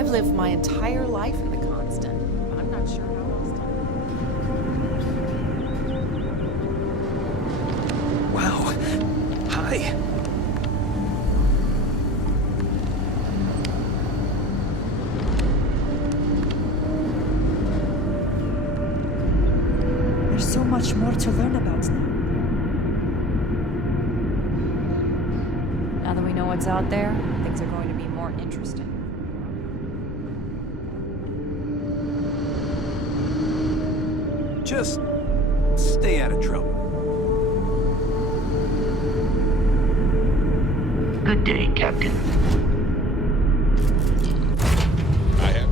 I've lived my entire life in the Constant. I'm not sure how else to. Wow. Hi. There's so much more to learn about now. Now that we know what's out there, things are going to be more interesting. Just stay out of trouble. Good day, Captain. I have.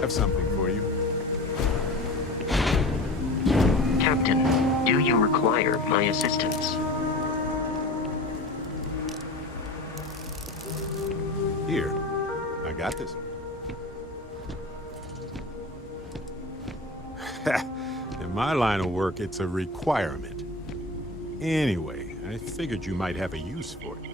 Have something for you. Captain, do you require my assistance? Here, I got this. In my line of work, it's a requirement. Anyway, I figured you might have a use for it.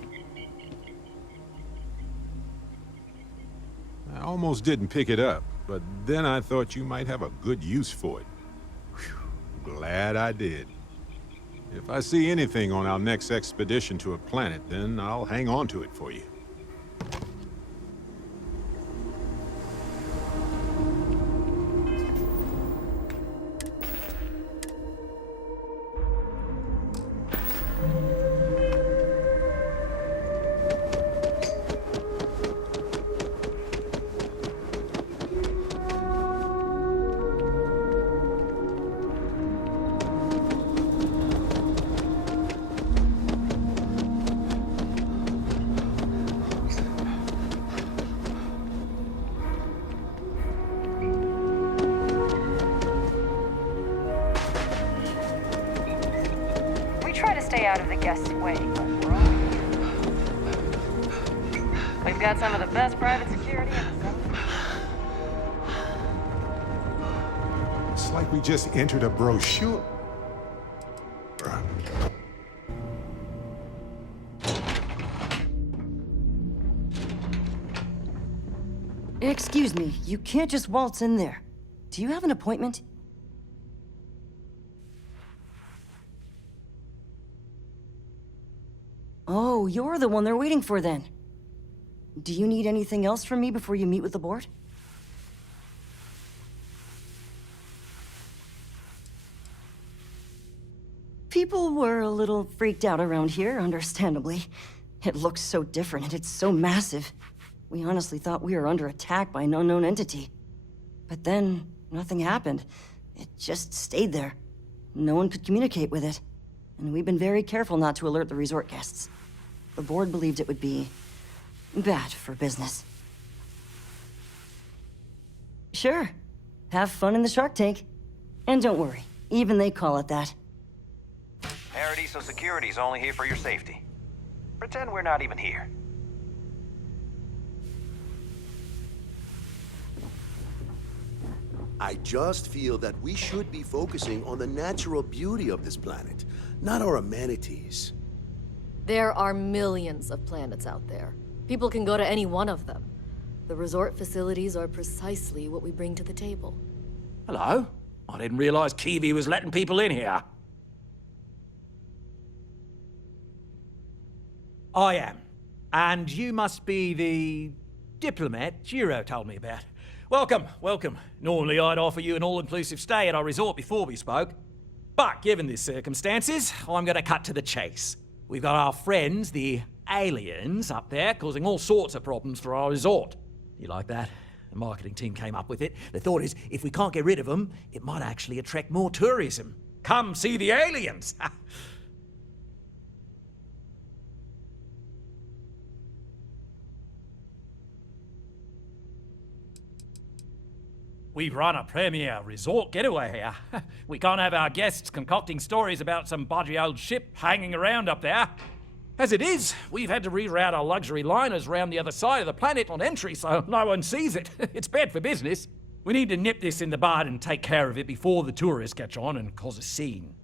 I almost didn't pick it up, but then I thought you might have a good use for it. Whew, glad I did. If I see anything on our next expedition to a planet, then I'll hang on to it for you. We try to stay out of the guests' way, but we're all here. We've got some of the best private security in the South. It's like we just entered a brochure. Excuse me, you can't just waltz in there. Do you have an appointment? Oh, you're the one they're waiting for then. Do you need anything else from me before you meet with the board? People were a little freaked out around here, understandably. It looks so different and it's so massive. We honestly thought we were under attack by an unknown entity. But then, nothing happened. It just stayed there. No one could communicate with it. And we've been very careful not to alert the resort guests. The board believed it would be bad for business. Sure. Have fun in the shark tank. And don't worry, even they call it that. Paradiso Security's only here for your safety. Pretend we're not even here. I just feel that we should be focusing on the natural beauty of this planet, not our amenities. There are millions of planets out there. People can go to any one of them. The resort facilities are precisely what we bring to the table. Hello? I didn't realize Kiwi was letting people in here. I am. And you must be the diplomat Jiro told me about. Welcome, welcome. Normally I'd offer you an all-inclusive stay at our resort before we spoke. But given the circumstances, I'm going to cut to the chase. We've got our friends, the aliens, up there causing all sorts of problems for our resort. You like that? The marketing team came up with it. The thought is, if we can't get rid of them, it might actually attract more tourism. Come see the aliens! We run a premier resort getaway here. We can't have our guests concocting stories about some bodgy old ship hanging around up there. As it is, we've had to reroute our luxury liners round the other side of the planet on entry so no one sees it. It's bad for business. We need to nip this in the bud and take care of it before the tourists catch on and cause a scene.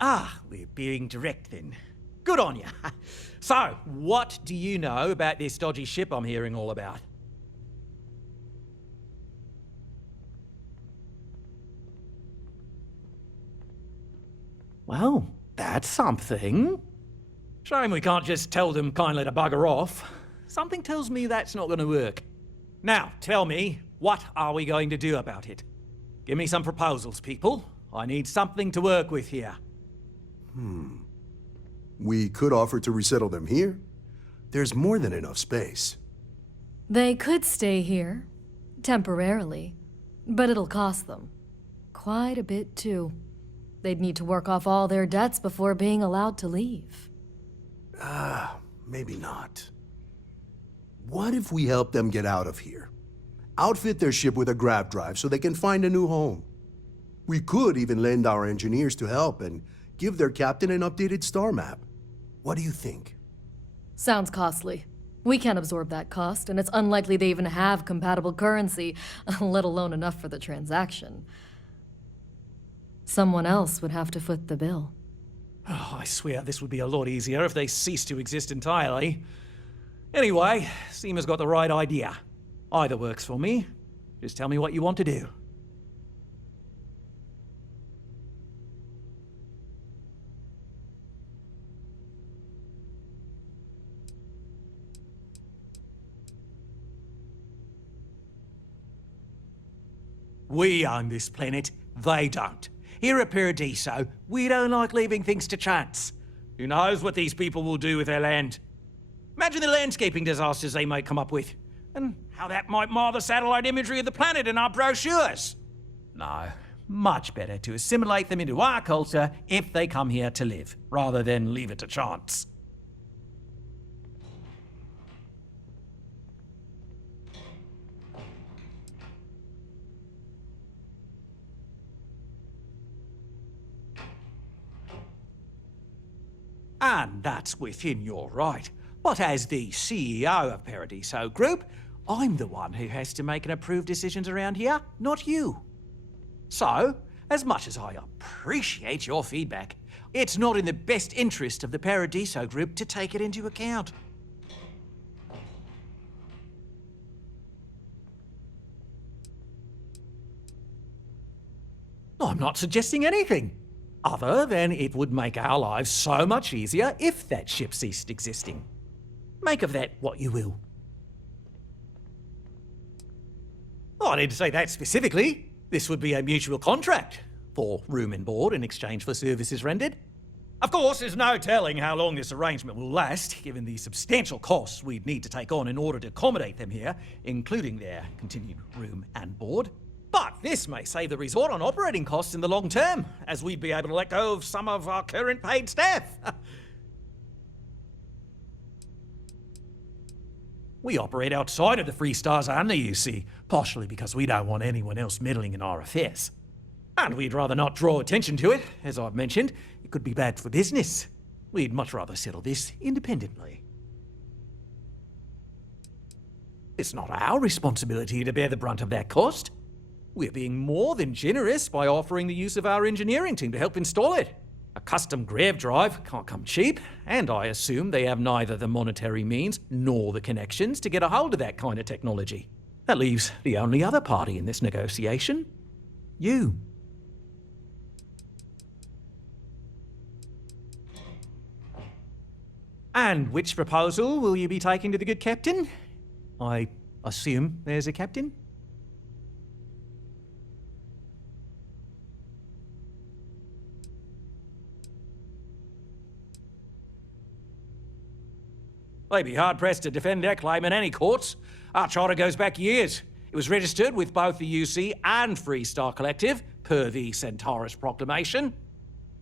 Ah, we're being direct then. Good on you. So, what do you know about this dodgy ship I'm hearing all about? Well, that's something. Shame we can't just tell them kindly to bugger off. Something tells me that's not going to work. Now, tell me, what are we going to do about it? Give me some proposals, people. I need something to work with here. We could offer to resettle them here. There's more than enough space. They could stay here, temporarily, but it'll cost them. Quite a bit, too. They'd need to work off all their debts before being allowed to leave. Maybe not. What if we help them get out of here? Outfit their ship with a grav drive so they can find a new home. We could even lend our engineers to help and give their captain an updated star map. What do you think? Sounds costly. We can't absorb that cost, and it's unlikely they even have compatible currency, let alone enough for the transaction. Someone else would have to foot the bill. Oh, I swear this would be a lot easier if they ceased to exist entirely. Anyway, Seema's got the right idea. Either works for me. Just tell me what you want to do. We own this planet, they don't. Here at Paradiso, we don't like leaving things to chance. Who knows what these people will do with their land? Imagine the landscaping disasters they might come up with, and how that might mar the satellite imagery of the planet in our brochures. No, much better to assimilate them into our culture if they come here to live, rather than leave it to chance. And that's within your right. But as the CEO of Paradiso Group, I'm the one who has to make and approve decisions around here, not you. So, as much as I appreciate your feedback, it's not in the best interest of the Paradiso Group to take it into account. I'm not suggesting anything, other than it would make our lives so much easier if that ship ceased existing. Make of that what you will. Oh, I didn't say that specifically. This would be a mutual contract for room and board in exchange for services rendered. Of course, there's no telling how long this arrangement will last, given the substantial costs we'd need to take on in order to accommodate them here, including their continued room and board. But this may save the resort on operating costs in the long term, as we'd be able to let go of some of our current paid staff. We operate outside of the Free Stars only, you see, partially because we don't want anyone else meddling in our affairs. And we'd rather not draw attention to it, as I've mentioned. It could be bad for business. We'd much rather settle this independently. It's not our responsibility to bear the brunt of that cost. We're being more than generous by offering the use of our engineering team to help install it. A custom grav drive can't come cheap, and I assume they have neither the monetary means nor the connections to get a hold of that kind of technology. That leaves the only other party in this negotiation: you. And which proposal will you be taking to the good captain? I assume there's a captain? They'd be hard-pressed to defend their claim in any courts. Our charter goes back years. It was registered with both the UC and Freestar Collective, per the Centaurus Proclamation.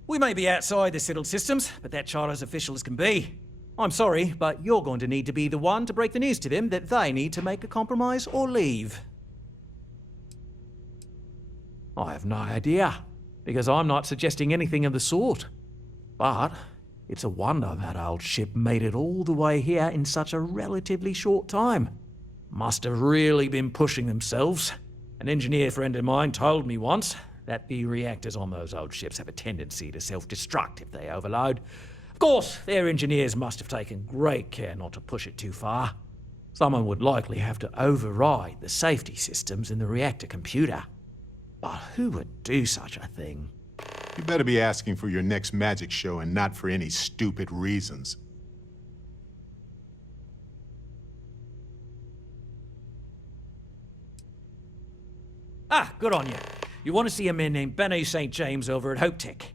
We may be outside the settled systems, but that charter's official as can be. I'm sorry, but you're going to need to be the one to break the news to them that they need to make a compromise or leave. I have no idea, because I'm not suggesting anything of the sort. But it's a wonder that old ship made it all the way here in such a relatively short time. Must have really been pushing themselves. An engineer friend of mine told me once that the reactors on those old ships have a tendency to self-destruct if they overload. Of course, their engineers must have taken great care not to push it too far. Someone would likely have to override the safety systems in the reactor computer. But who would do such a thing? You better be asking for your next magic show and not for any stupid reasons. Ah, good on you. You want to see a man named Benny St. James over at Hope Tech.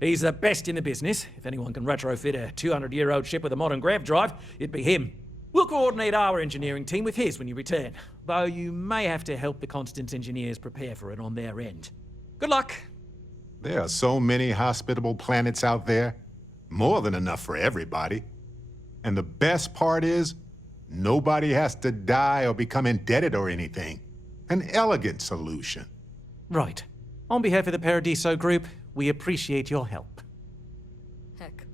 He's the best in the business. If anyone can retrofit a 200-year-old ship with a modern grav drive, it'd be him. We'll coordinate our engineering team with his when you return, though you may have to help the Constance engineers prepare for it on their end. Good luck. There are so many hospitable planets out there. More than enough for everybody. And the best part is, nobody has to die or become indebted or anything. An elegant solution. Right. On behalf of the Paradiso Group, we appreciate your help. Heck,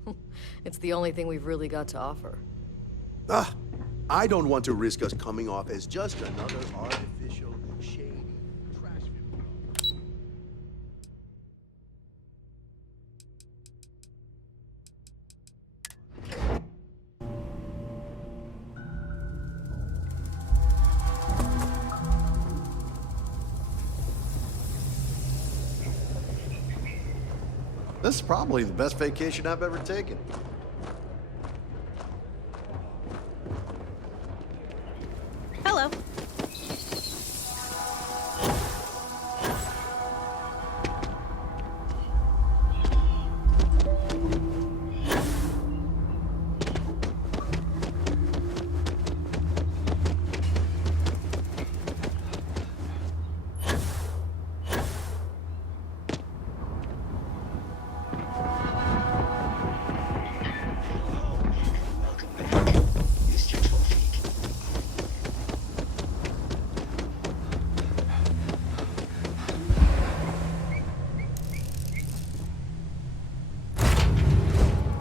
it's the only thing we've really got to offer. I don't want to risk us coming off as just another artificial, shady, trash. This is probably the best vacation I've ever taken. Hello.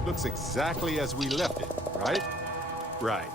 Looks exactly as we left it, right? Right.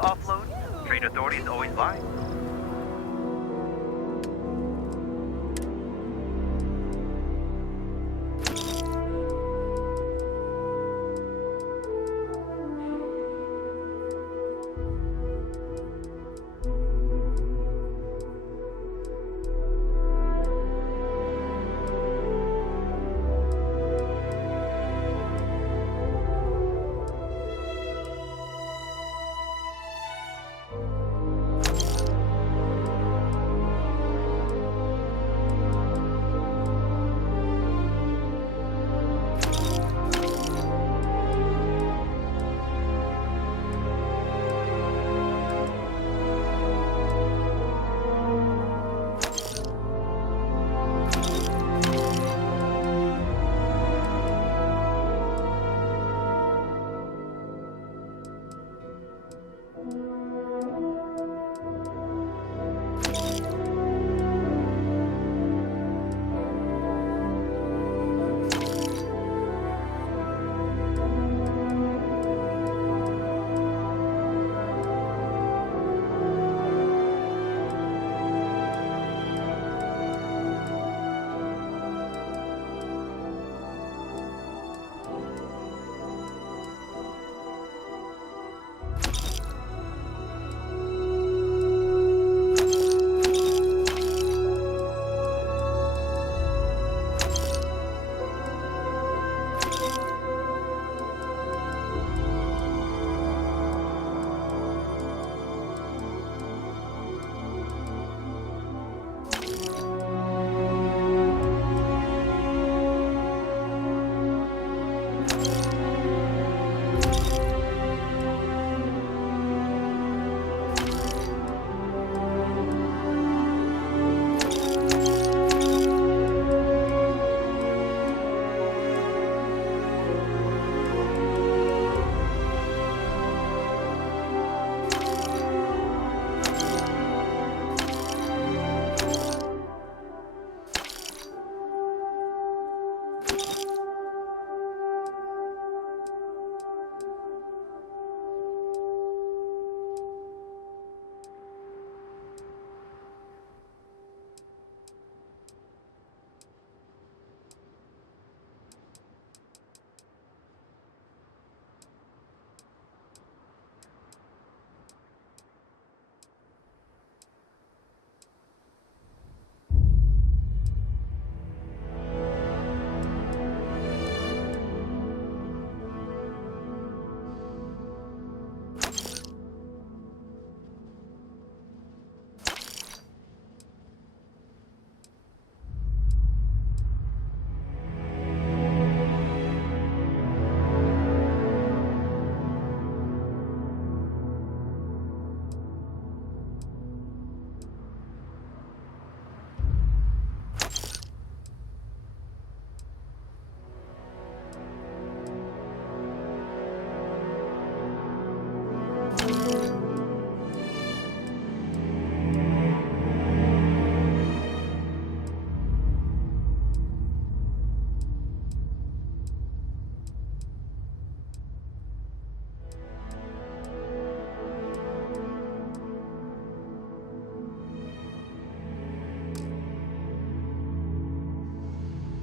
offload? Trade authorities always buy.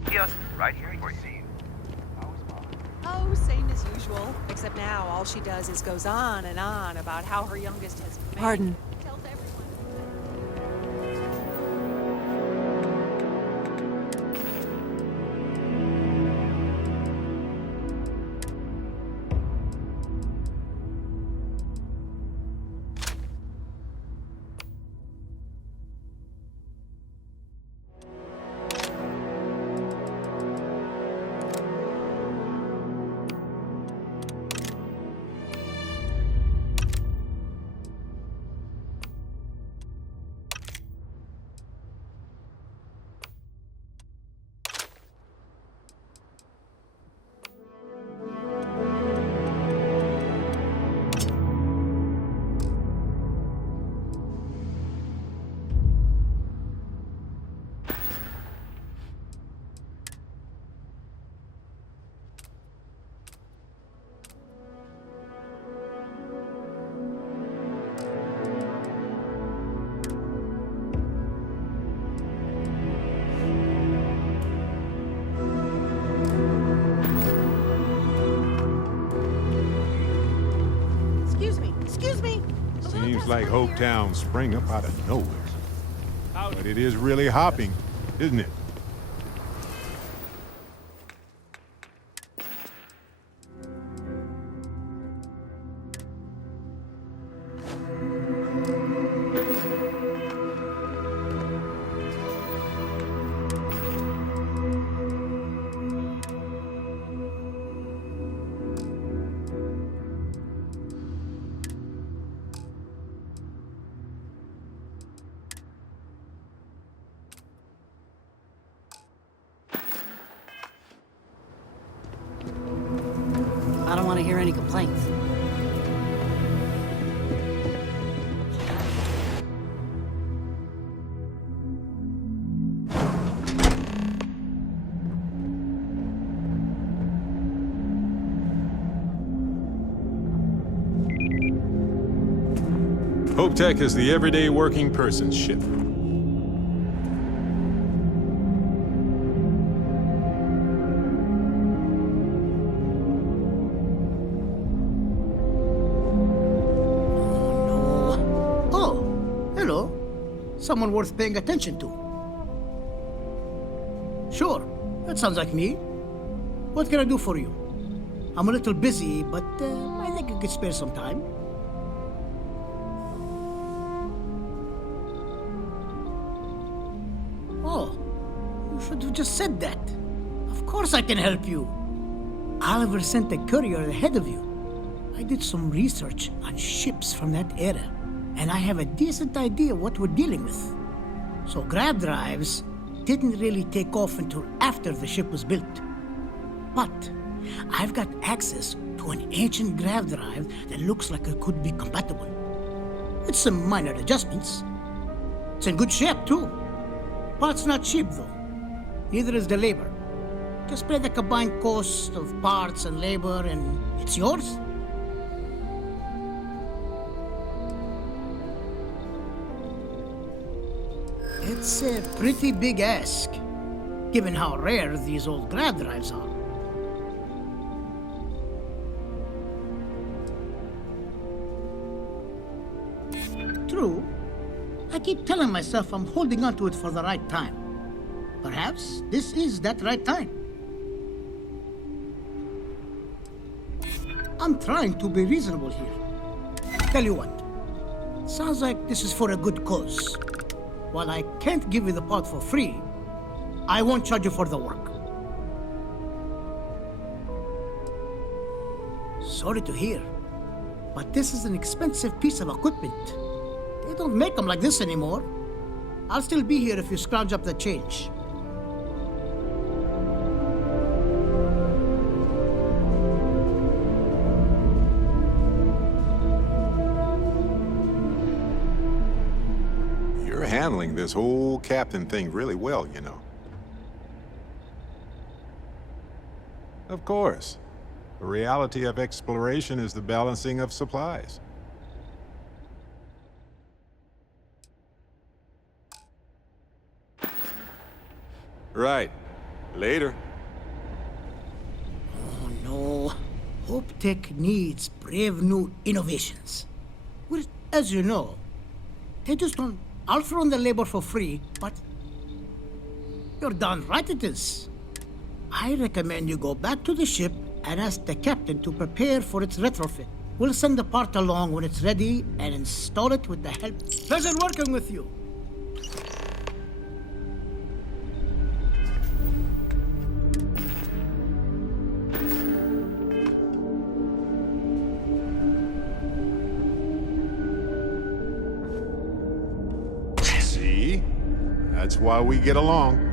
Kiosk right here for you. Oh, same as usual. Except now all she does is goes on and on about how her youngest has been. Pardon. Tells everyone. like Hopetown sprang up out of nowhere. But it is really hopping, isn't it? I don't want to hear any complaints. HopeTech is the everyday working person's ship. Someone worth paying attention to. Sure, that sounds like me. What can I do for you? I'm a little busy, but I think I could spare some time. Oh, you should have just said that. Of course I can help you. Oliver sent a courier ahead of you. I did some research on ships from that era, and I have a decent idea what we're dealing with. So grav drives didn't really take off until after the ship was built. But I've got access to an ancient grav drive that looks like it could be compatible. It's some minor adjustments. It's in good shape too. Parts not cheap though. Neither is the labor. Just pay the combined cost of parts and labor and it's yours. It's a pretty big ask, given how rare these old grav drives are. True. I keep telling myself I'm holding on to it for the right time. Perhaps this is that right time. I'm trying to be reasonable here. Tell you what, sounds like this is for a good cause. While I can't give you the part for free, I won't charge you for the work. Sorry to hear, but this is an expensive piece of equipment. They don't make them like this anymore. I'll still be here if you scrounge up the change. You're handling this whole captain thing really well, you know. Of course. The reality of exploration is the balancing of supplies. Right. Later. Oh no. HopeTech needs brave new innovations. Well, as you know, they just don't. I'll throw in the labor for free, but you're darn right it is. I recommend you go back to the ship and ask the captain to prepare for its retrofit. We'll send the part along when it's ready and install it with the help. Pleasure working with you. See? That's why we get along.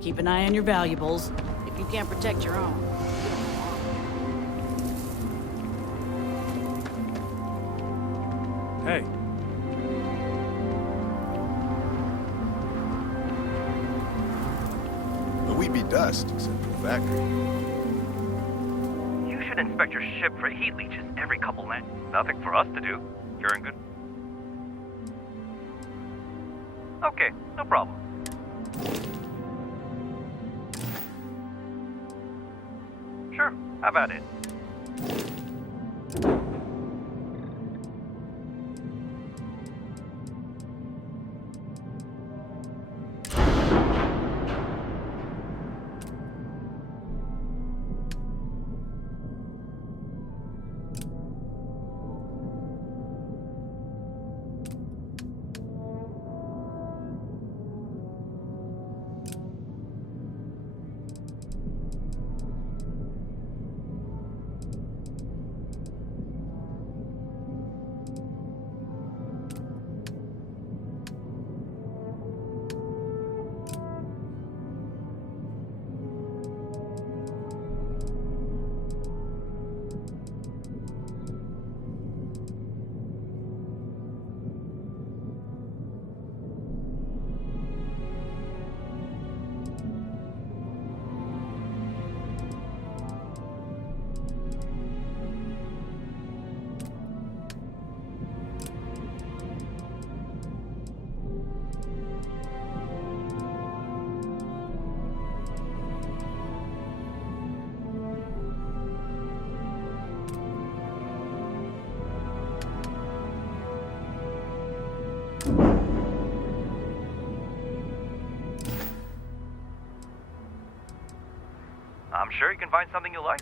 Keep an eye on your valuables. If you can't protect your own. Hey. can't be dust, except for the factory. You should inspect your ship for heat leeches every couple minutes. Nothing for us to do. You're in good. Okay, no problem. Sure, how about it? I'm sure you can find something you like.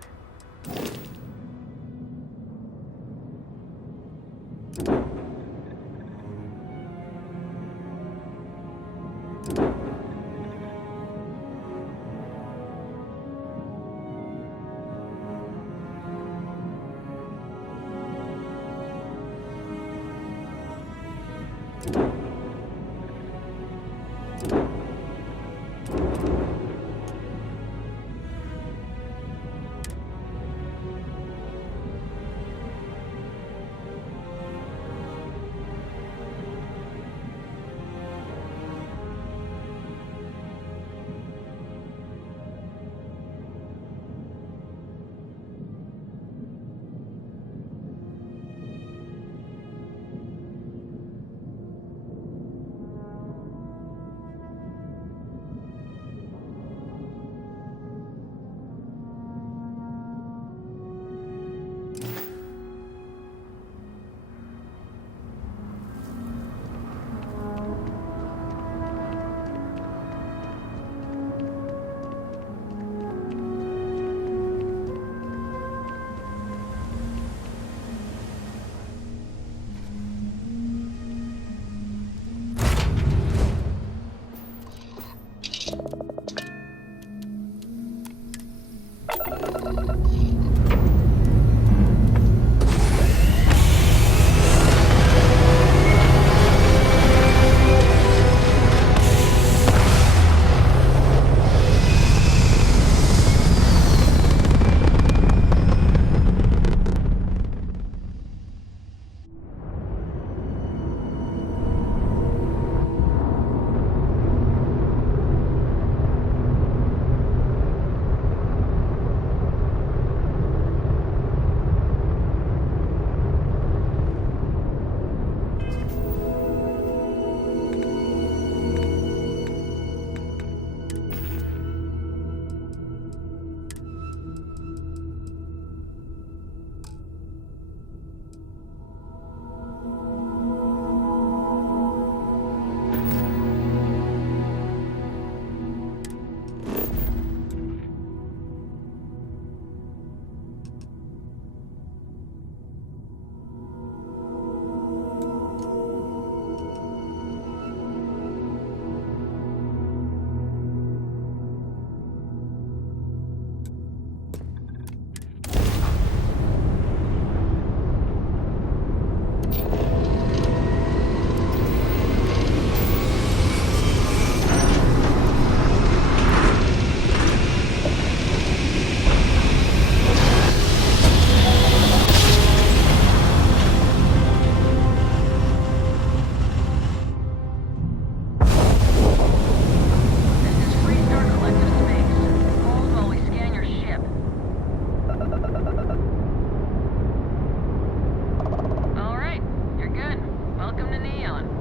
Welcome to Neon.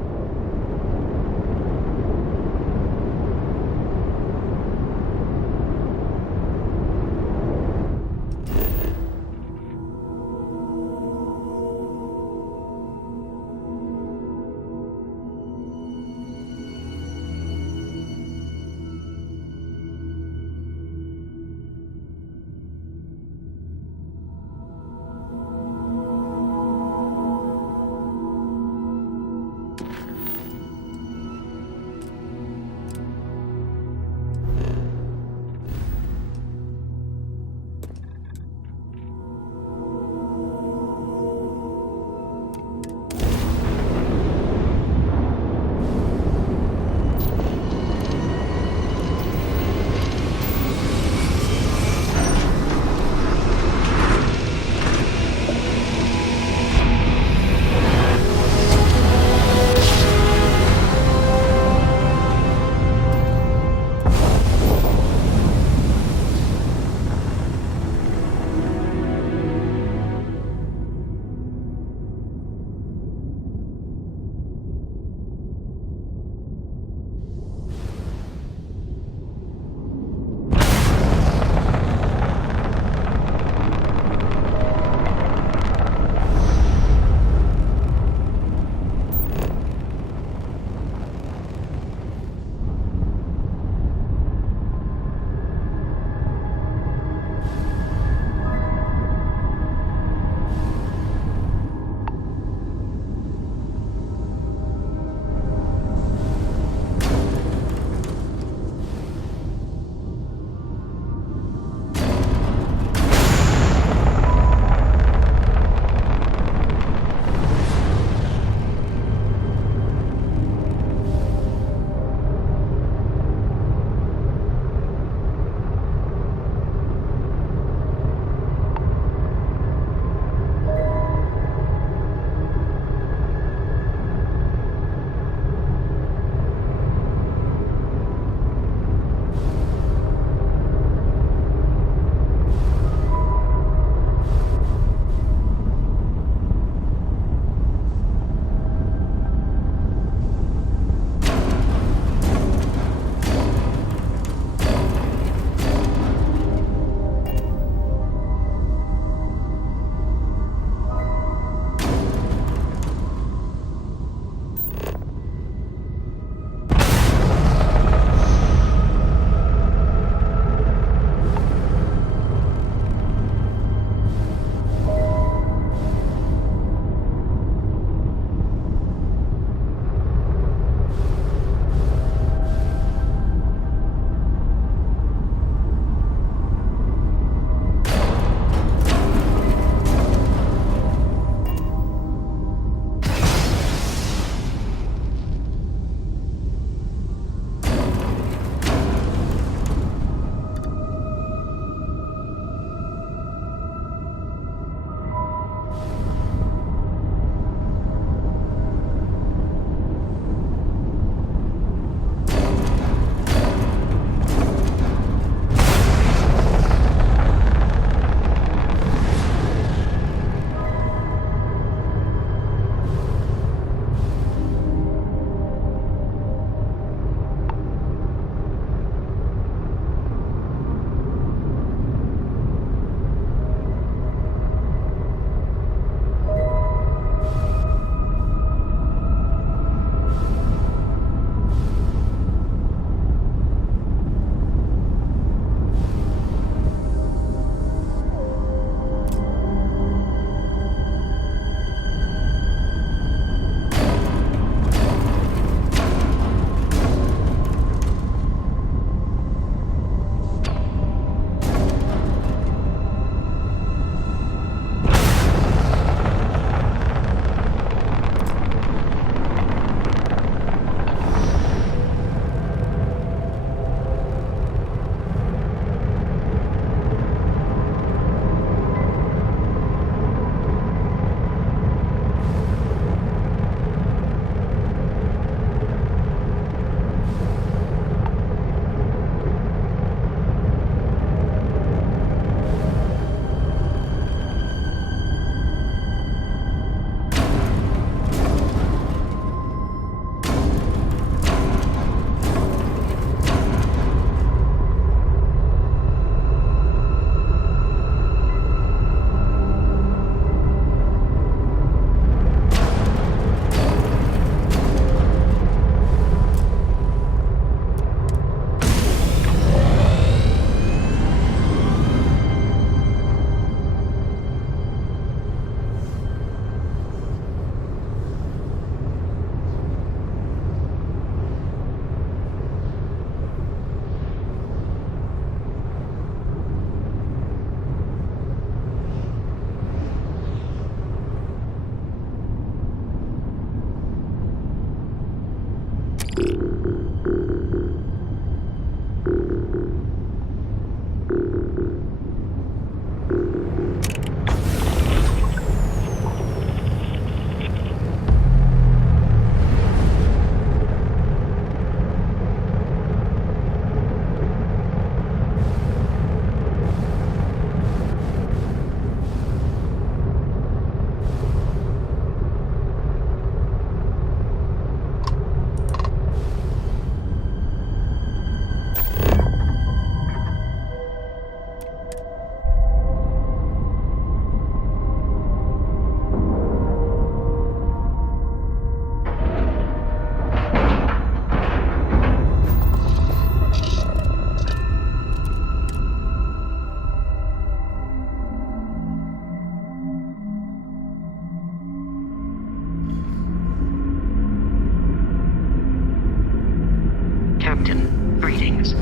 Captain, greetings.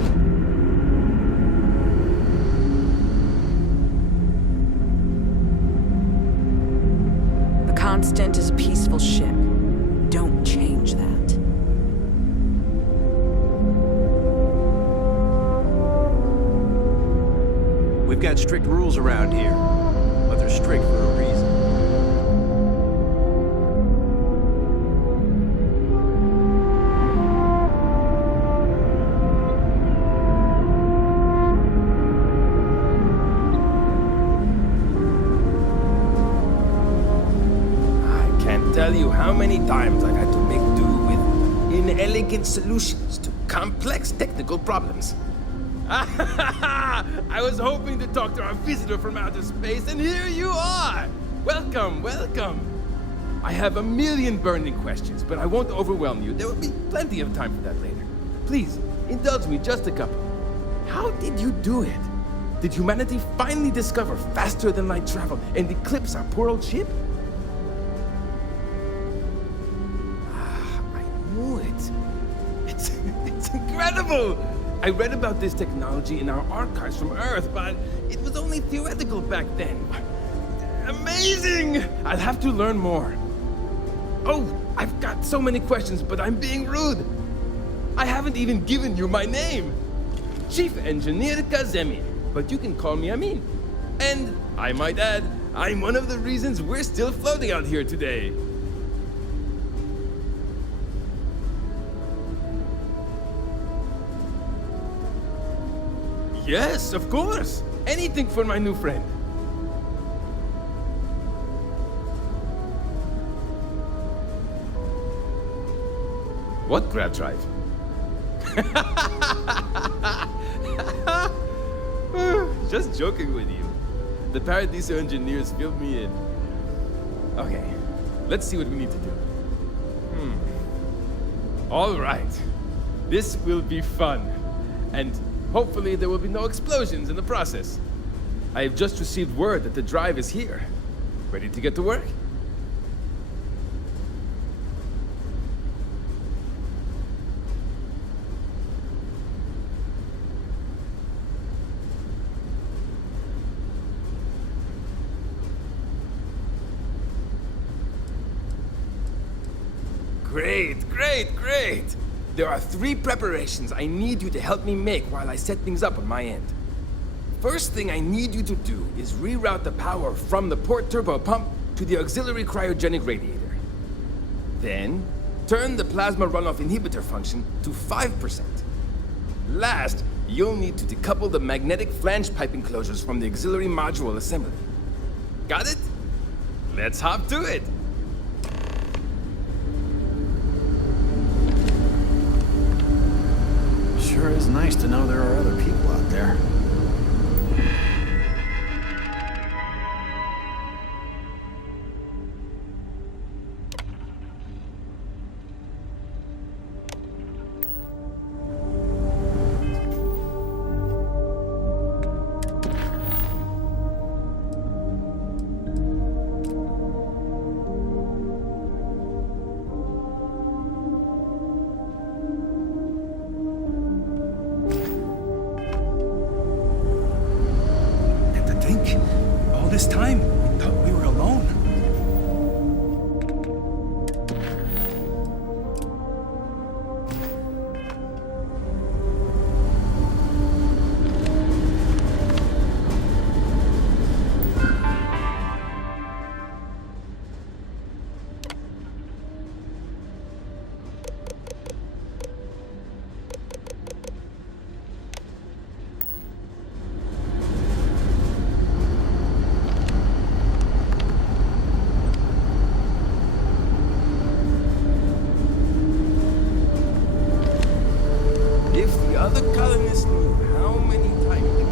The Constant is a peaceful ship. Don't change that. We've got strict rules around here, but they're strict for a reason. I can't tell you how many times I've had to make do with inelegant solutions to complex technical problems. I was hoping to talk to our visitor from outer space, and here you are! Welcome, welcome! I have a million burning questions, but I won't overwhelm you. There will be plenty of time for that later. Please, indulge me just a couple. How did you do it? Did humanity finally discover faster than light travel and eclipse our poor old ship? I knew it. It's incredible! I read about this technology in our archives from Earth, but it was only theoretical back then. Amazing! I'll have to learn more. Oh, I've got so many questions, but I'm being rude. I haven't even given you my name. Chief Engineer Kazemi, but you can call me Amin. And, I might add, I'm one of the reasons we're still floating out here today. Yes, of course. Anything for my new friend. What grab drive? Just joking with you. The Paradiso engineers filled me in. Okay, let's see what we need to do. All right. This will be fun. And hopefully there will be no explosions in the process. I have just received word that the drive is here. Ready to get to work? Great, great, great! There are 3 preparations I need you to help me make while I set things up on my end. First thing I need you to do is reroute the power from the port turbo pump to the auxiliary cryogenic radiator. Then, turn the plasma runoff inhibitor function to 5%. Last, you'll need to decouple the magnetic flange pipe enclosures from the auxiliary module assembly. Got it? Let's hop to it! Sure is nice to know there are other people out there. All this time, we thought we were alone. other colonists knew how many times the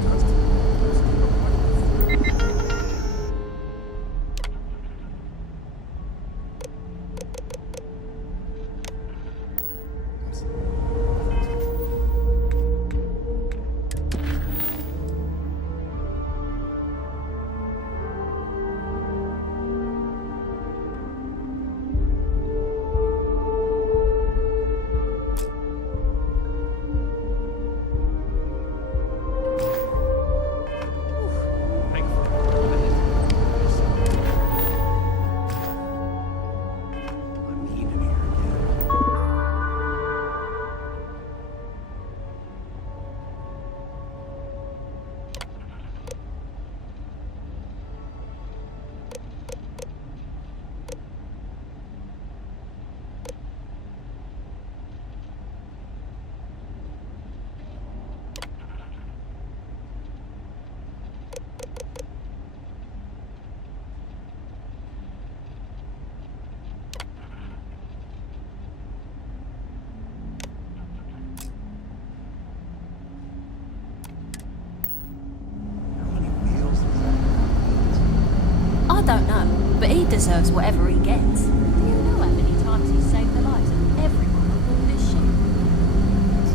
I don't know, but he deserves whatever he gets. Do you know how many times he's saved the lives of everyone on board this ship?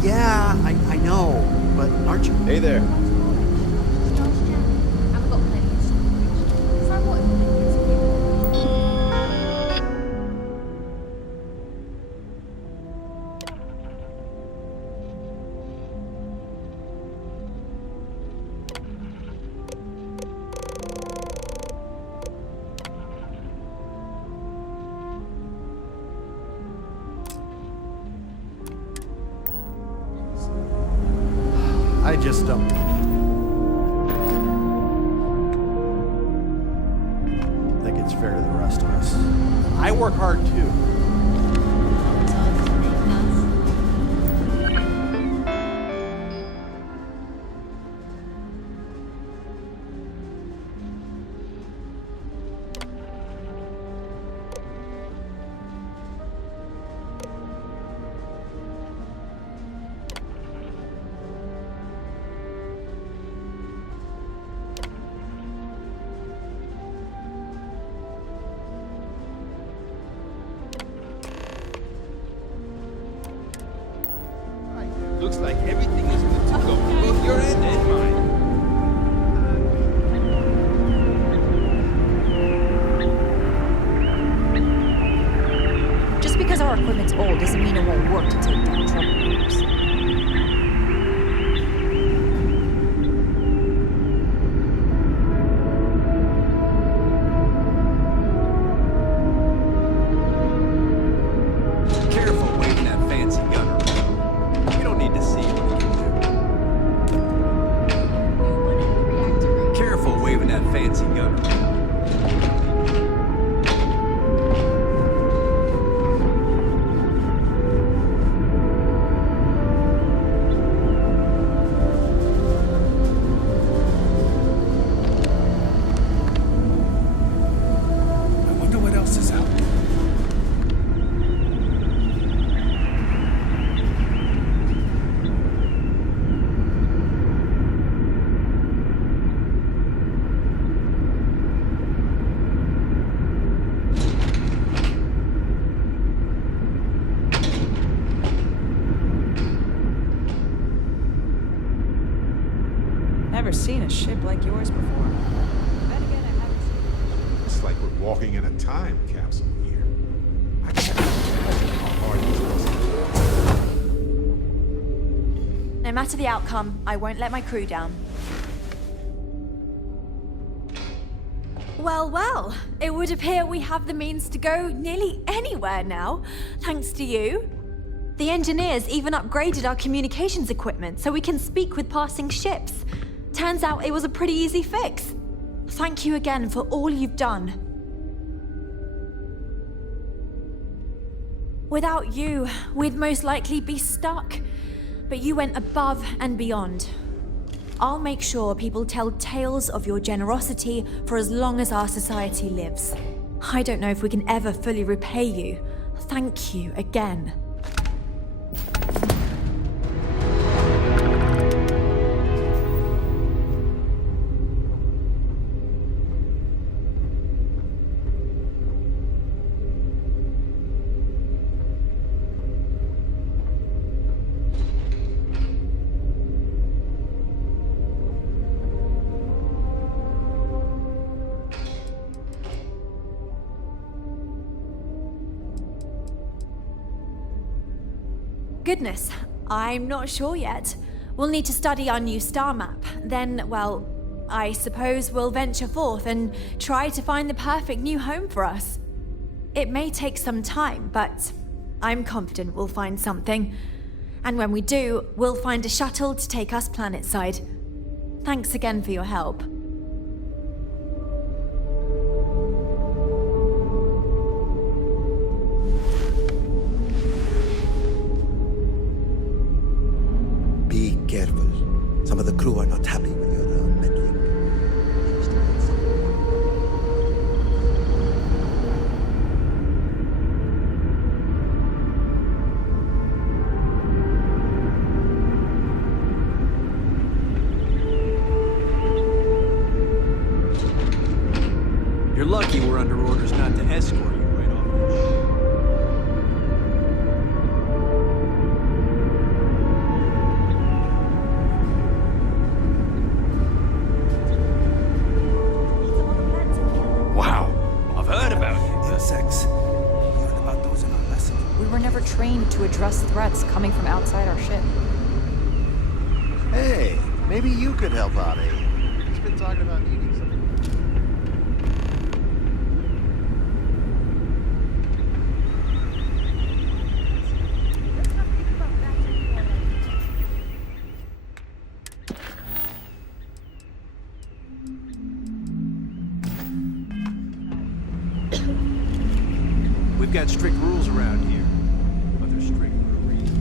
Yeah, I know, but aren't you? Hey there. I've got plenty of storage. So what if he gets I just don't. Think it's fair to the rest of us. I work hard too. Looks like everything is good to go, both your end and mine. Just because our equipment's old doesn't mean it won't work to take down troublemakers. Careful waving that fancy gun around. We don't need to see what we can do. Careful waving that fancy gun around. I wonder what else is out there. Never seen a ship like yours before. Then again, I haven't seen It's like we're walking in a time capsule here. I can't imagine how hard this was. No matter the outcome, I won't let my crew down. Well, well, it would appear we have the means to go nearly anywhere now, thanks to you. The engineers even upgraded our communications equipment so we can speak with passing ships. Turns out it was a pretty easy fix. Thank you again for all you've done. Without you, we'd most likely be stuck. But you went above and beyond. I'll make sure people tell tales of your generosity for as long as our society lives. I don't know if we can ever fully repay you. Thank you again. goodness. I'm not sure yet. We'll need to study our new star map. Then, well, I suppose we'll venture forth and try to find the perfect new home for us. It may take some time, but I'm confident we'll find something. And when we do, we'll find a shuttle to take us planetside. Thanks again for your help. Be careful. Some of the crew are not happy with your meddling. You're lucky we're under orders not to escort you right off the ship. Wow, I've heard about it. Insects. We learned about those in our lesson. We were never trained to address threats coming from outside our ship. Hey, maybe you could help out, eh? He's been talking about needing something. We've got strict rules around here, but they're strict for a reason.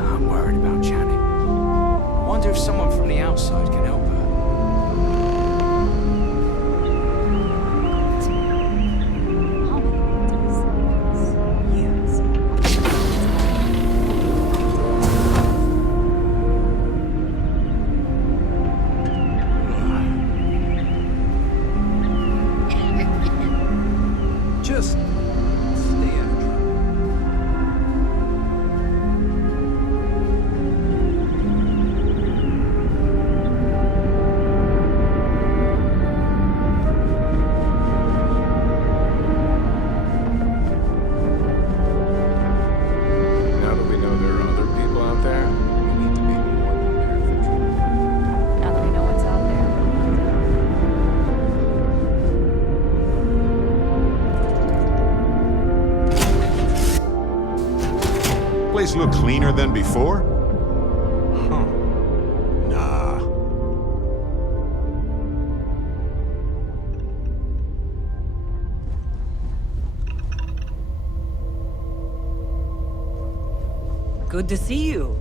I'm worried about Janet. I wonder if someone from the outside can help her. Just stay out of trouble. Now that we know there are other people out there, we need to be more prepared for trouble. Now that we know what's out there. Place look cleaner than before? Huh. Nah. Good to see you.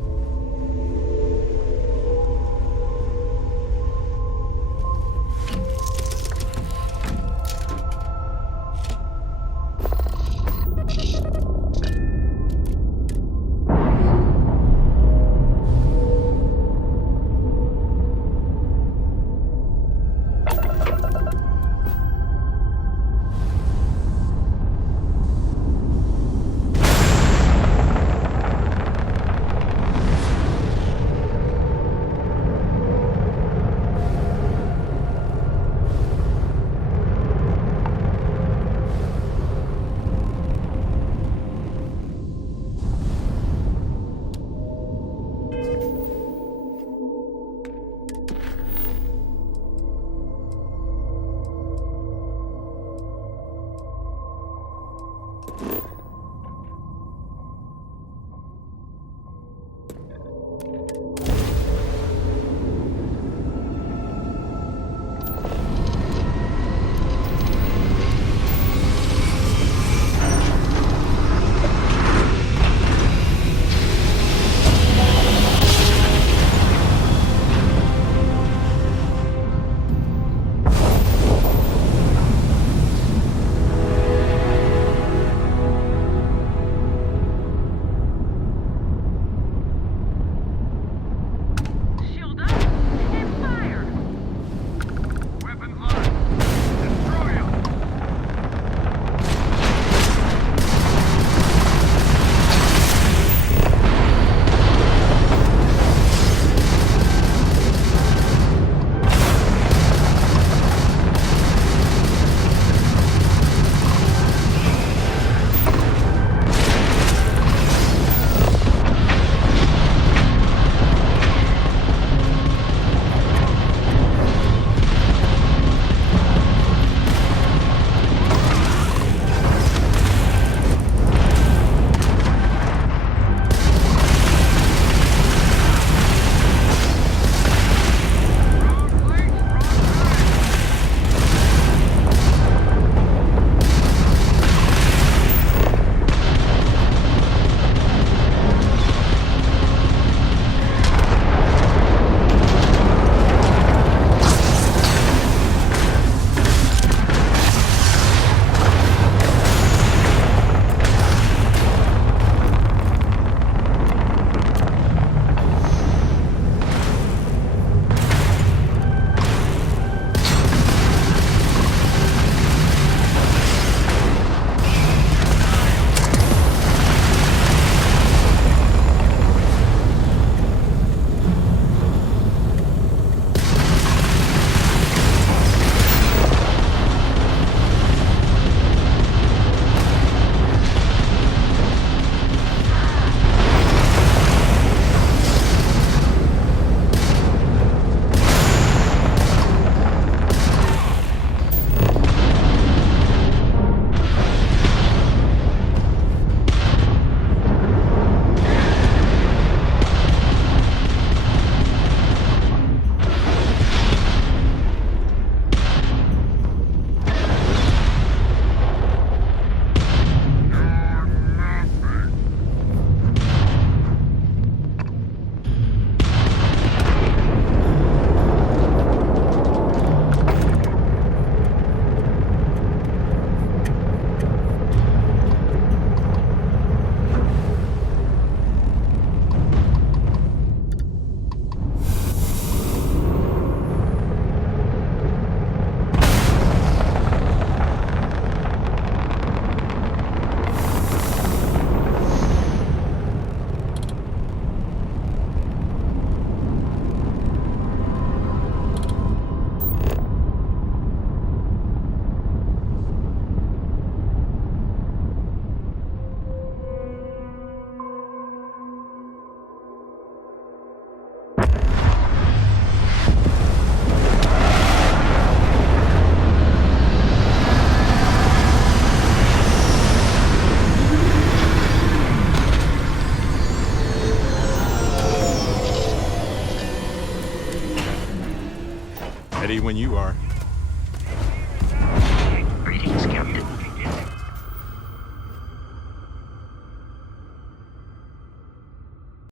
Ready when you are.